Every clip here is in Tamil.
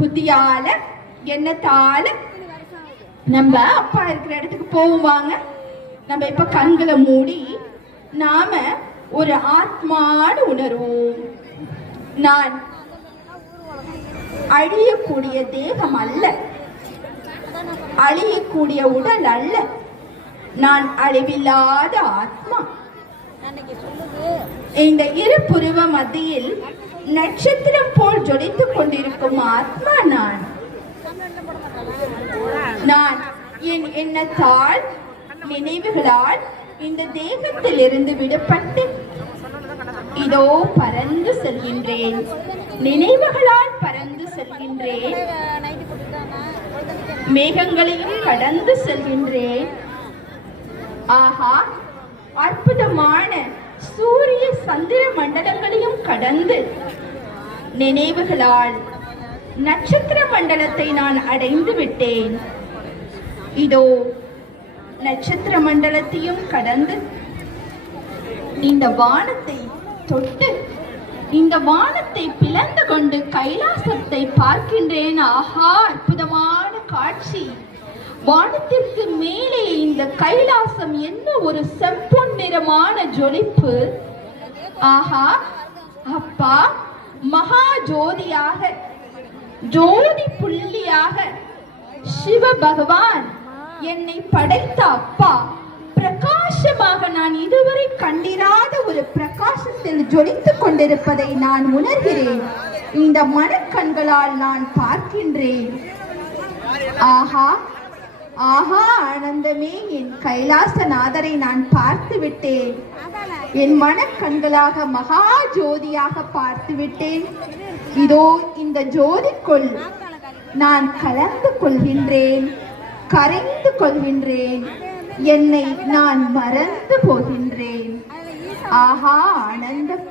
புத்தியால எண்ணத்தால நம்ம அப்பா இருக்கிற இடத்துக்கு போவாங்க. நம்ம இப்ப கண்களை மூடி நாம ஒரு ஆத்மான்னு உணர்வோம். நான் அழியக்கூடிய தேகம் அல்ல, அழியக்கூடிய உடல் அல்ல, நான் அழிவில்லாத ஆத்மா. இந்த இரு புருவ மத்தியில் நட்சத்திரம் போல் ஜொலித்துக் கொண்டிருக்கும் ஆத்மா நான். நான் என் எண்ணத்தால் நினைவுகளால் இந்த தேகத்தில் இருந்து விடுபட்டு இதோ பறந்து செல்கின்றேன். நினைவுகளால் பறந்து செல்கின்றேன். மேகங்களையும் கடந்து செல்கின்றேன். ஆஹா, அற்புதமான சூரிய சந்திர மண்டலங்களையும் கடந்து நினைவுகளால் நட்சத்திர மண்டலத்தை நான் அடைந்து விட்டேன். இதோ நட்சத்திர மண்டலத்தையும் கடந்து இந்த வானத்தை தொட்டு இந்த வானத்தை பிளந்து கொண்டு கைலாசத்தை பார்க்கின்றேன். ஆஹா, அற்புதமான காட்சி! வானத்திற்கு மேலே இந்த கைலாசம் என்ன ஒரு செம்பொன் நிறமான ஜொலிப்பு! ஆஹா, அப்பா மகா ஜோதியாக, ஜோதி புள்ளியாக சிவ பகவான் என்னை படைத்த அப்பா பிரகாசமாக நான் இதுவரை கண்டிராத ஒரு பிரகாசத்தில் ஜொலித்துக் கொண்டிருப்பதை நான் உணர்கிறேன். இந்த மனக்கண்களால் நான் பார்க்கின்றேன். ஆஹா ஆஹா, ஆனந்தமே! என் கைலாசநாதரை நான் பார்த்து விட்டேன். என் மனக்கண்களாக மகா ஜோதியாக பார்த்து விட்டேன். இதோ இந்த ஜோதிக்குள் நான் கலந்து கொள்கின்றேன், கரைந்து கொள்கின்றேன். என்னை நான் மறந்து போகின்றேன். ஆஹா ஆனந்தம்!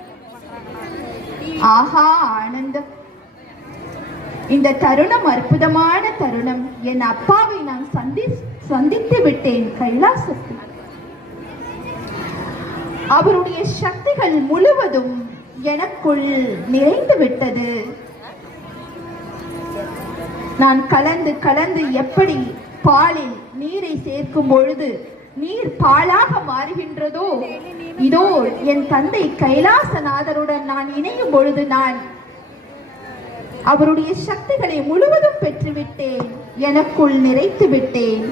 ஆஹா ஆனந்தம்! இந்த தருணம் அற்புதமான தருணம். என் அப்பாவை நான் சந்தித்து விட்டேன் கைலாசத்தில். அவருடைய சக்திகள் முழுவதும் எனக்குள் நிறைந்து விட்டது. நான் கலந்து கலந்து எப்படி பாலில் நீரை சேர்க்கும் பொழுது நீர் பாலாக மாறுகின்றதோ, இதோ என் தந்தை கைலாசநாதருடன் நான் இணையும் பொழுது நான் அவருடைய சக்திகளை முழுவதும் பெற்றுவிட்டேன், எனக்குள் நிறைத்து விட்டேன்.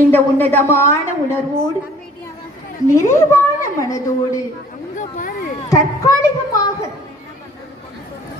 இந்த உன்னதமான உணர்வோடு, நிறைவான மனதோடு தற்காலிகமாக